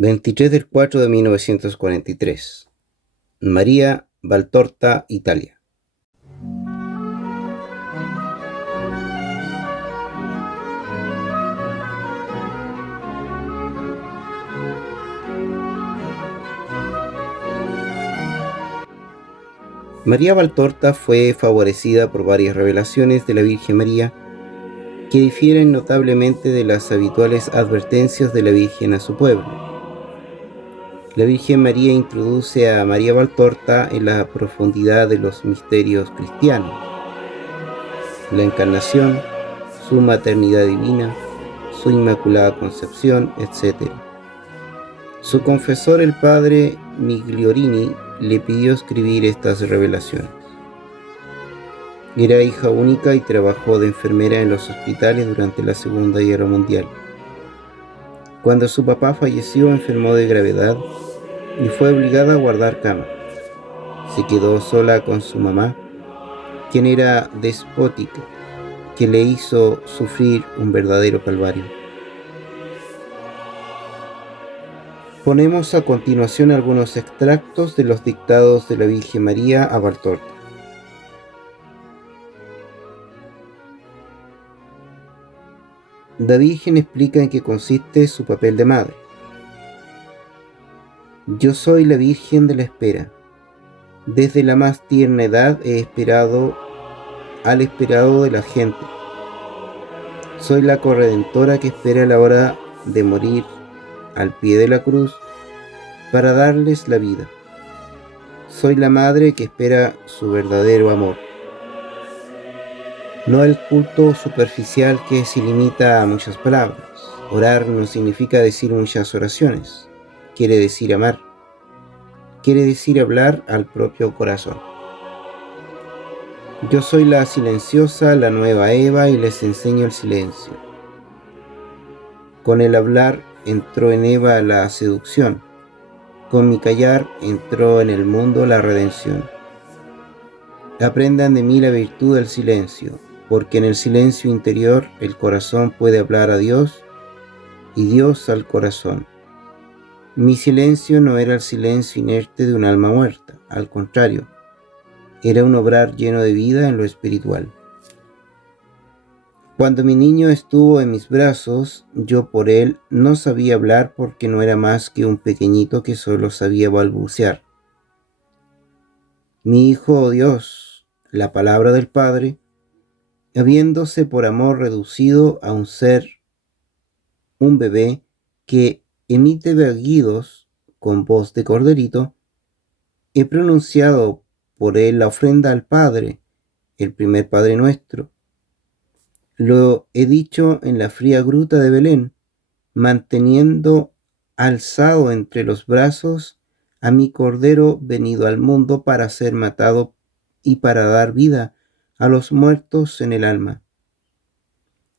23/4/1943. María Valtorta, Italia. María Valtorta fue favorecida por varias revelaciones de la Virgen María que difieren notablemente de las habituales advertencias de la Virgen a su pueblo. La Virgen María introduce a María Valtorta en la profundidad de los misterios cristianos: la encarnación, su maternidad divina, su inmaculada concepción, etc. Su confesor, el padre Migliorini, le pidió escribir estas revelaciones. Era hija única y trabajó de enfermera en los hospitales durante la Segunda Guerra Mundial. Cuando su papá falleció, enfermó de gravedad y fue obligada a guardar cama. Se quedó sola con su mamá, quien era despótica, que le hizo sufrir un verdadero calvario. Ponemos a continuación algunos extractos de los dictados de la Virgen María a Valtorta. La Virgen explica en qué consiste su papel de madre. Yo soy la Virgen de la espera. Desde la más tierna edad he esperado al esperado de la gente. Soy la corredentora que espera la hora de morir al pie de la cruz para darles la vida. Soy la madre que espera su verdadero amor. No el culto superficial que se limita a muchas palabras. Orar no significa decir muchas oraciones. Quiere decir amar. Quiere decir hablar al propio corazón. Yo soy la silenciosa, la nueva Eva, y les enseño el silencio. Con el hablar entró en Eva la seducción. Con mi callar entró en el mundo la redención. Aprendan de mí la virtud del silencio, porque en el silencio interior el corazón puede hablar a Dios y Dios al corazón. Mi silencio no era el silencio inerte de un alma muerta, al contrario, era un obrar lleno de vida en lo espiritual. Cuando mi niño estuvo en mis brazos, yo por él no sabía hablar porque no era más que un pequeñito que solo sabía balbucear. Mi hijo, oh Dios, la palabra del Padre, habiéndose por amor reducido a un ser, un bebé que emite berguidos con voz de corderito, he pronunciado por él la ofrenda al Padre, el primer Padre nuestro. Lo he dicho en la fría gruta de Belén, manteniendo alzado entre los brazos a mi Cordero venido al mundo para ser matado y para dar vida a los muertos en el alma.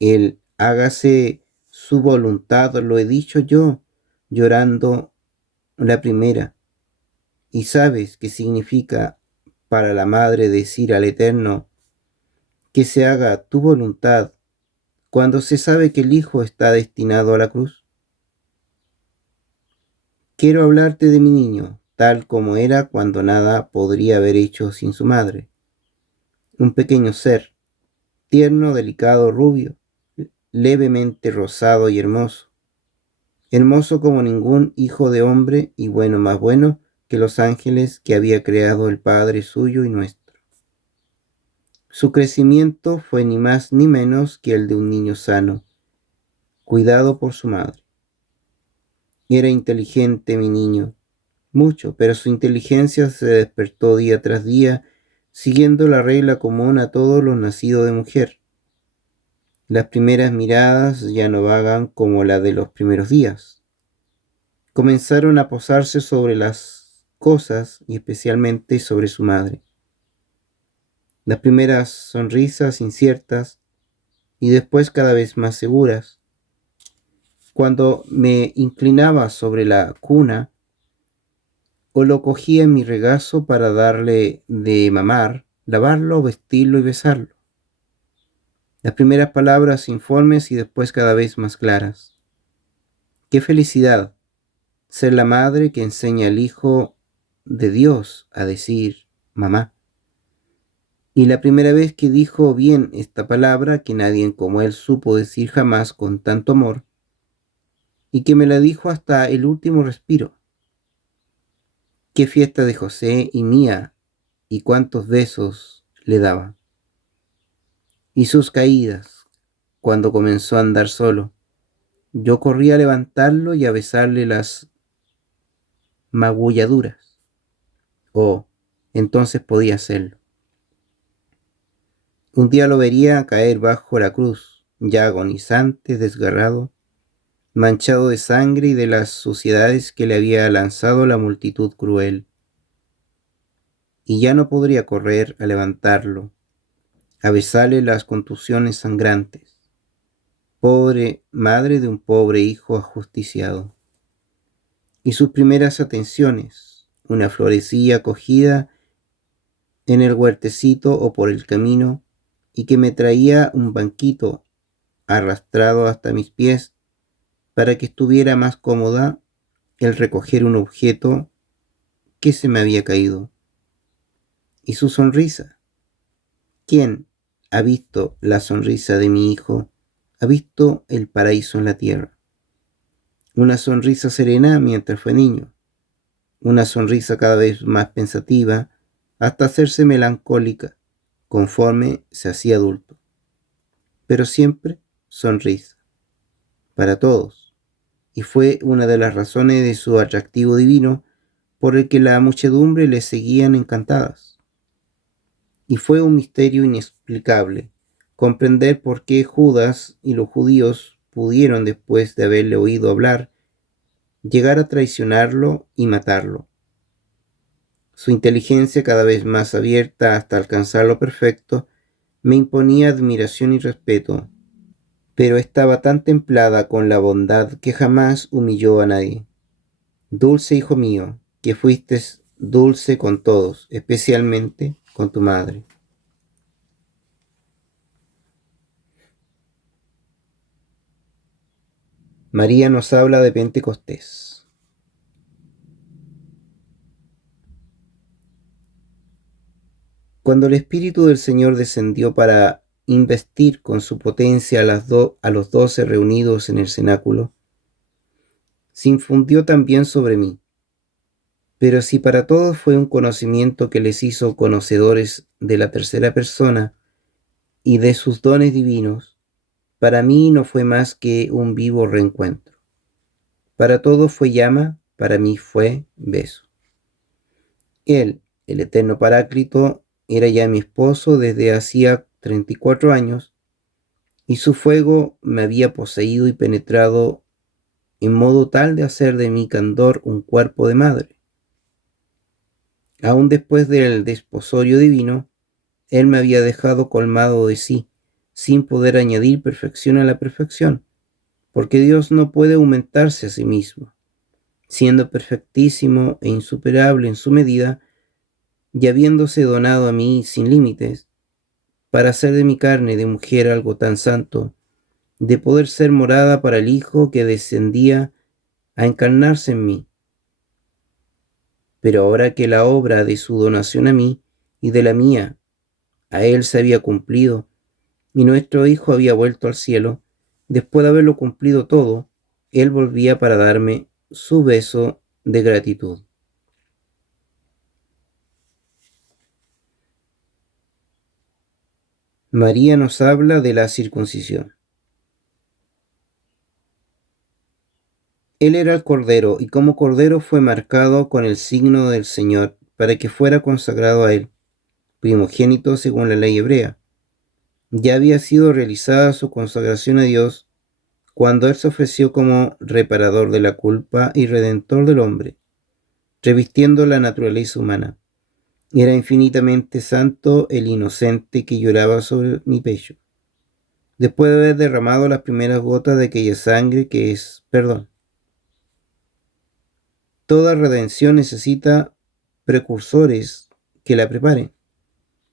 El hágase su voluntad, lo he dicho yo, llorando la primera. Y sabes qué significa para la madre decir al Eterno que se haga tu voluntad cuando se sabe que el Hijo está destinado a la cruz. Quiero hablarte de mi niño, tal como era cuando nada podría haber hecho sin su madre. Un pequeño ser, tierno, delicado, rubio, levemente rosado y hermoso. Hermoso como ningún hijo de hombre y bueno, más bueno que los ángeles que había creado el Padre suyo y nuestro. Su crecimiento fue ni más ni menos que el de un niño sano, cuidado por su madre. Era inteligente mi niño, mucho, pero su inteligencia se despertó día tras día, siguiendo la regla común a todos los nacidos de mujer. Las primeras miradas ya no vagan como la de los primeros días. Comenzaron a posarse sobre las cosas y especialmente sobre su madre. Las primeras sonrisas inciertas y después cada vez más seguras. Cuando me inclinaba sobre la cuna o lo cogía en mi regazo para darle de mamar, lavarlo, vestirlo y besarlo. Las primeras palabras informes y después cada vez más claras. ¡Qué felicidad! ser la madre que enseña al Hijo de Dios a decir mamá. Y la primera vez que dijo bien esta palabra, que nadie como él supo decir jamás con tanto amor, y que me la dijo hasta el último respiro. Qué fiesta de José y mía, y cuántos besos le daba. Y sus caídas, cuando comenzó a andar solo. Yo corrí a levantarlo y a besarle las magulladuras. Oh, entonces podía hacerlo. Un día lo vería caer bajo la cruz, ya agonizante, desgarrado, manchado de sangre y de las suciedades que le había lanzado la multitud cruel. Y ya no podría correr a levantarlo, a besarle las contusiones sangrantes. Pobre madre de un pobre hijo ajusticiado. Y sus primeras atenciones, una florecilla cogida en el huertecito o por el camino, y que me traía un banquito arrastrado hasta mis pies para que estuviera más cómoda el recoger un objeto que se me había caído. Y su sonrisa. ¿Quién ha visto la sonrisa de mi hijo? Ha visto el paraíso en la tierra. Una sonrisa serena mientras fue niño. Una sonrisa cada vez más pensativa hasta hacerse melancólica conforme se hacía adulto. Pero siempre sonrisa. Para todos. Y fue una de las razones de su atractivo divino por el que la muchedumbre le seguían encantadas. Y fue un misterio inexplicable comprender por qué Judas y los judíos pudieron, después de haberle oído hablar, llegar a traicionarlo y matarlo. Su inteligencia, cada vez más abierta hasta alcanzar lo perfecto, me imponía admiración y respeto, pero estaba tan templada con la bondad que jamás humilló a nadie. Dulce hijo mío, que fuiste dulce con todos, especialmente con tu madre. María nos habla de Pentecostés. Cuando el Espíritu del Señor descendió para investir con su potencia a los 12 reunidos en el cenáculo, se infundió también sobre mí. Pero si para todos fue un conocimiento que les hizo conocedores de la tercera persona y de sus dones divinos, para mí no fue más que un vivo reencuentro. Para todos fue llama, para mí fue beso. Él, el eterno Paráclito, era ya mi esposo desde hacía 34 años, y su fuego me había poseído y penetrado en modo tal de hacer de mi candor un cuerpo de madre. Aún después del desposorio divino, él me había dejado colmado de sí, sin poder añadir perfección a la perfección, porque Dios no puede aumentarse a sí mismo, siendo perfectísimo e insuperable en su medida, y habiéndose donado a mí sin límites, para hacer de mi carne de mujer algo tan santo, de poder ser morada para el Hijo que descendía a encarnarse en mí. Pero ahora que la obra de su donación a mí y de la mía a él se había cumplido, y nuestro Hijo había vuelto al cielo, después de haberlo cumplido todo, él volvía para darme su beso de gratitud. María nos habla de la circuncisión. Él era el Cordero, y como Cordero fue marcado con el signo del Señor, para que fuera consagrado a él, primogénito según la ley hebrea. Ya había sido realizada su consagración a Dios cuando él se ofreció como reparador de la culpa y redentor del hombre, revistiendo la naturaleza humana. Era infinitamente santo el inocente que lloraba sobre mi pecho, después de haber derramado las primeras gotas de aquella sangre que es perdón. Toda redención necesita precursores que la preparen,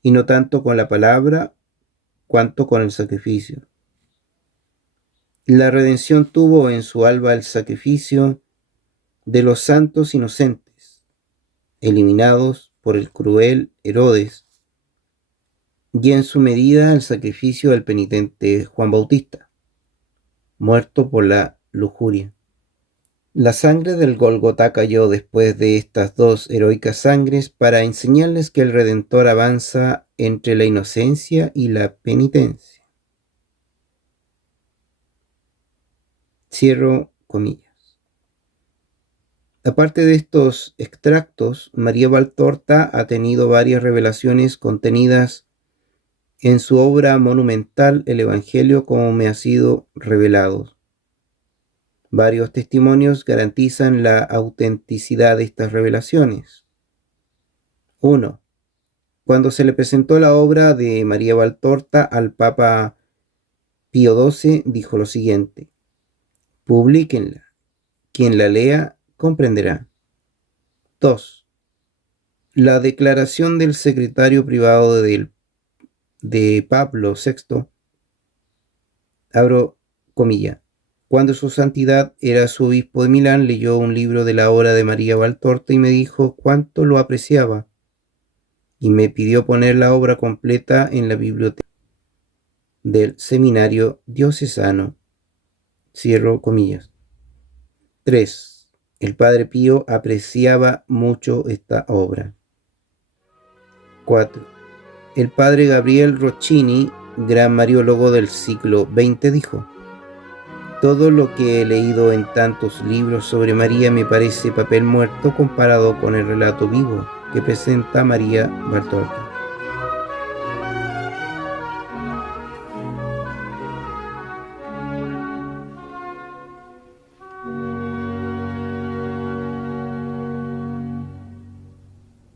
y no tanto con la palabra cuanto con el sacrificio. La redención tuvo en su alba el sacrificio de los santos inocentes, eliminados por el cruel Herodes, y en su medida el sacrificio del penitente Juan Bautista, muerto por la lujuria. La sangre del Gólgota cayó después de estas dos heroicas sangres para enseñarles que el Redentor avanza entre la inocencia y la penitencia. Cierro comillas. Aparte de estos extractos, María Valtorta ha tenido varias revelaciones contenidas en su obra monumental El Evangelio como me ha sido revelado. Varios testimonios garantizan la autenticidad de estas revelaciones. 1. Cuando se le presentó la obra de María Valtorta al Papa Pío XII, dijo lo siguiente: publíquenla, quien la lea comprenderá. 2. La declaración del secretario privado de Pablo VI, abro comilla, cuando su santidad era su obispo de Milán, leyó un libro de la obra de María Valtorta y me dijo cuánto lo apreciaba, y me pidió poner la obra completa en la biblioteca del seminario diocesano. Cierro comillas. 3. El padre Pío apreciaba mucho esta obra. 4. El padre Gabriel Roccini, gran mariólogo del siglo XX, dijo: todo lo que he leído en tantos libros sobre María me parece papel muerto comparado con el relato vivo que presenta María Valtorta.